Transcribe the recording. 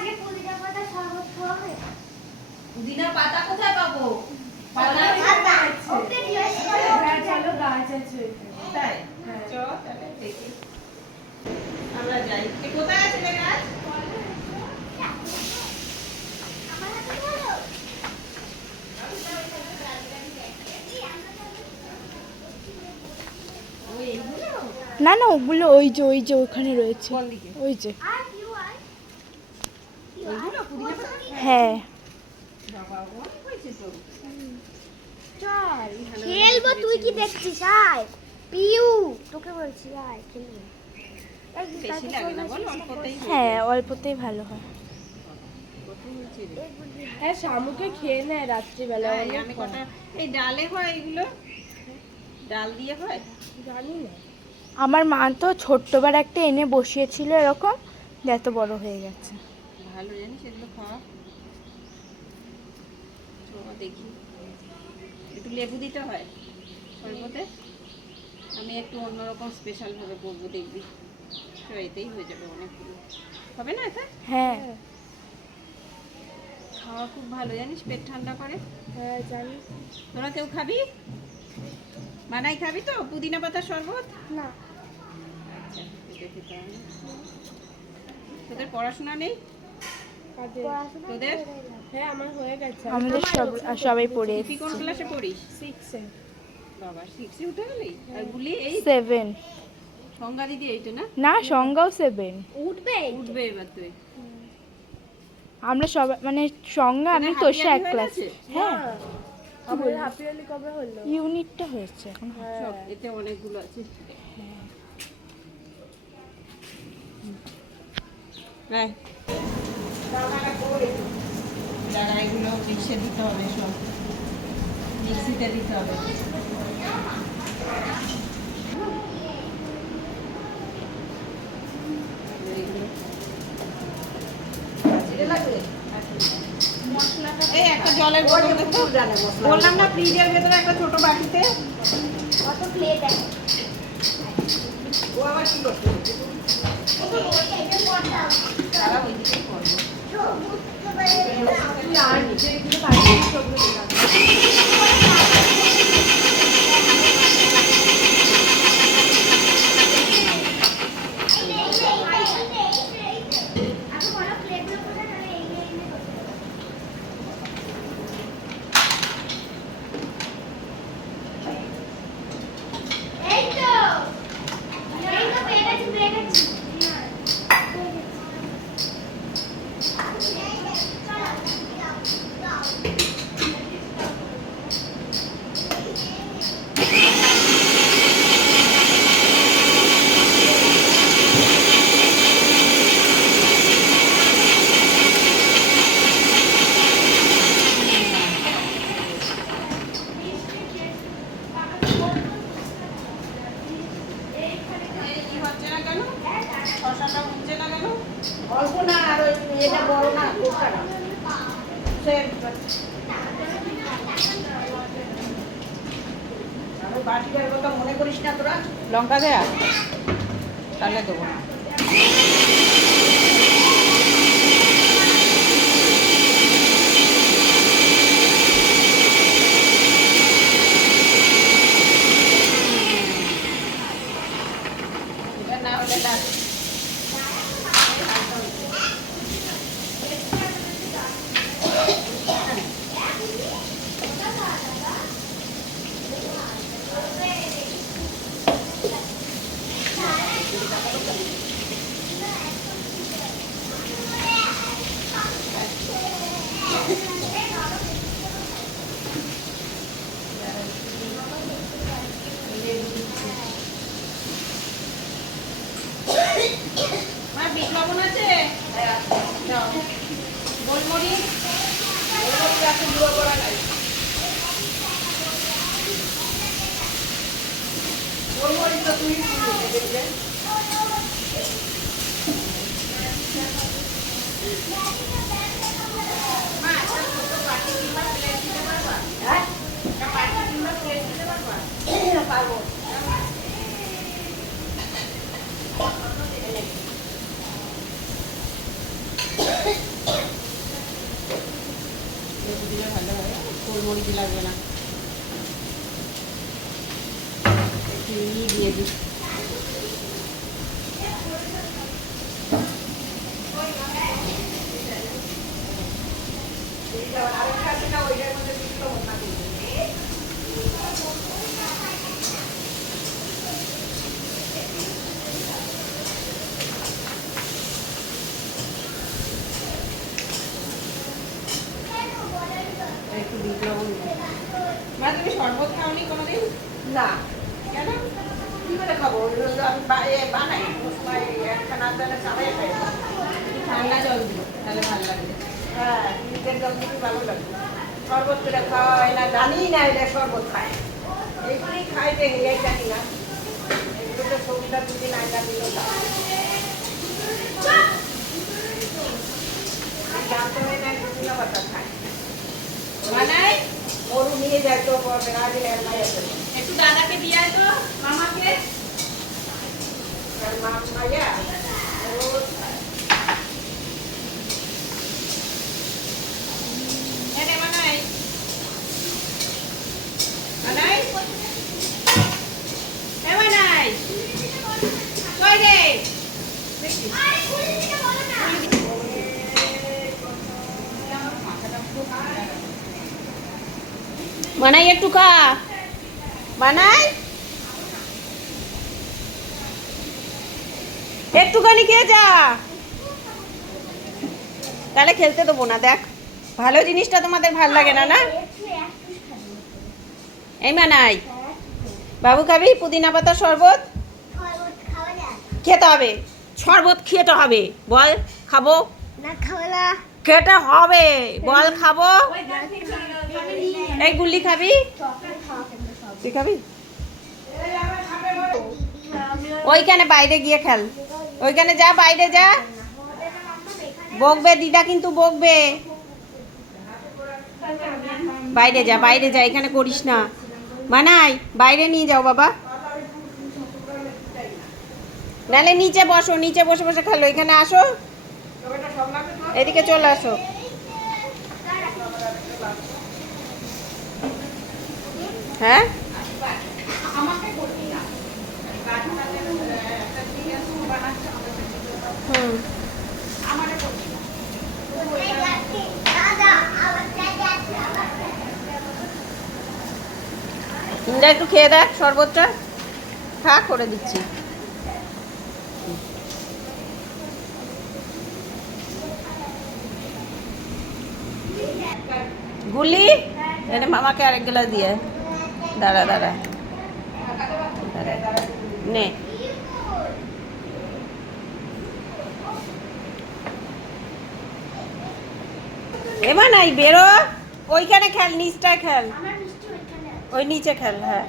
আজকে পুদিনা পাতা শরবত হবে? পুদিনা পাতা কোথায় পাবো? পাতা পাতা ওকে জিজ্ঞেস করো চলো গাছ আছে তাই? হ্যাঁ। চ তাহলে দেখি। আমরা যাই। কোথায় আছে রে গাছ? না না ওগুলো ওই যে ওই যে ওখানে রয়েছে। ওই যে আর কি হয় ওইগুলো পুদিনা পাতা হ্যাঁ। চল। খেলব তুই কি দেখছিস? আয়। পিউ তোকে বলছি আয় খেলব। এই বেশি লাগে না বল অল্পতেই হয়ে অল্পতেই ভালো হয়? হ্যাঁ শামুকে খেয়ে নেয় রাত্রিবেলা আমি হয়। এই ডালে হয় এগুলো? ডাল দিয়ে হয়? জানি না। আমার মা তো ছোট্টবার একটা এনে বসিয়েছিল এরকম এত বড় হয়ে গেছে। ভালো জানিস এগুলো খাওয়া দেখি। একটু লেবু দিতে হয় সর্বতে আমি একটু অন্যরকম স্পেশাল ভাবে করব দেখবি। এতেই হয়ে যাবে অনেকগুলো। হবে না এটা? হ্যাঁ। খাওয়া খুব ভালো জানিস পেট ঠান্ডা করে। হ্যাঁ জানি। তোরা কেউ খাবি? বানাই খাবি তো? পুদিনা পাতা শরবত? না। আচ্ছা তোদের পড়াশোনা নেই? তোদের? হ্যাঁ আমার হয়ে গেছে। আমাদের সব সবাই পড়ে তুই কোন ক্লাসে পড়িস? সিক্সে বাবা সিক্সে উঠে গেলি? আর গুলি এই সেভেন সংজ্ঞা দিদি এইটা না? না সংজ্ঞাও সেভেন উঠবে? উঠবে এবার তুই। আমরা সবাই মানে সংজ্ঞা আমি তোদের তোষা এক হয়ে ক্লাস হ্যাঁ। আমাদের হাফ ইয়ারলি কবে হলো? ইউনিটটা হয়েছে এখন। সব এতে অনেকগুলো আছে। হ্যাঁ। এগুলো মিক্সে দিতে হবে সব। মিক্সিতে দিতে হবে। এই একটা জলের বোতল বললাম না ফ্রিজের ভেতরে একটা ছোট বাটিতে। কত প্লেট ও আবার কি করতে তারা ওই দিকেই করবে আর নিচে এগুলো কাটতে সবগুলো দিলাম এই তো এই তো পেয়ে গেছি পেয়ে গেছি এই কি হচ্ছে না কেন? শশাটা উঠছে না কেন? অল্প না আর ওই এটা বড় না খুব সে বাটিটার কথা মনে করিস না তোরা। লঙ্কা দেয়া? তাহলে দেবো না। দিলে পারব। দিলে ভালো হবে গোলমরিচ লাগবে না চিনি দিয়ে দিচ্ছি একটু বিট লবণ মা তুমি শরবত খাওনি কোনোদিন? না। কেন? কি করে খাব? আমি বানাই একখানা চালাই খাই। ঠান্ডা জল দিও তাহলে ভালো লাগবে। হ্যাঁ নিজের জল দিতে ভালো লাগে। শরবত করে খাওয়া হয় না জানি না এটা শরবত খায়। এইগুলি খাই দেখি এই জানি না। এগুলো তো সবজিটা দুদিন আগে দিল একটু দাদাকে দিয়ে তো মামাকে মা মাইয়া রোজ এনে বানাই বানাই এ বানাই কই রে বানাই একটু খা বানাই একটুখানি খেয়ে যা তাহলে খেলতে দেবো না দেখ ভালো জিনিসটা তোমাদের ভালো লাগে না না এই মানাই বাবু খাবি পুদিনা পাতা শরবত খেতে হবে শরবত খেতে হবে বল খাব না খেতে হবে বল খাব এই গুল্লি খাবি? তুই খাবি? ওইখানে বাইরে গিয়ে খেল। ওইখানে যা বাইরে যা। বকবে দিদা কিন্তু বকবে। বাইরে যা বাইরে যা এখানে করিস না। মানাই বাইরে নিয়ে যাও বাবা। নালে নিচে বসো নিচে বসে বসে খেলো। এখানে আসো। এদিকে চলে আসো। হ্যাঁ? একটু খেয়ে দেখ শরবতটা। খা করে দিচ্ছি। গুলি? মামাকে আরেক গ্লাস দিয়ে। দাঁড়া দাঁড়া। নে। এমা নাই বেরো। ওইখানে খেল নিচটায় খেল। ওই নিচে খেল হ্যাঁ।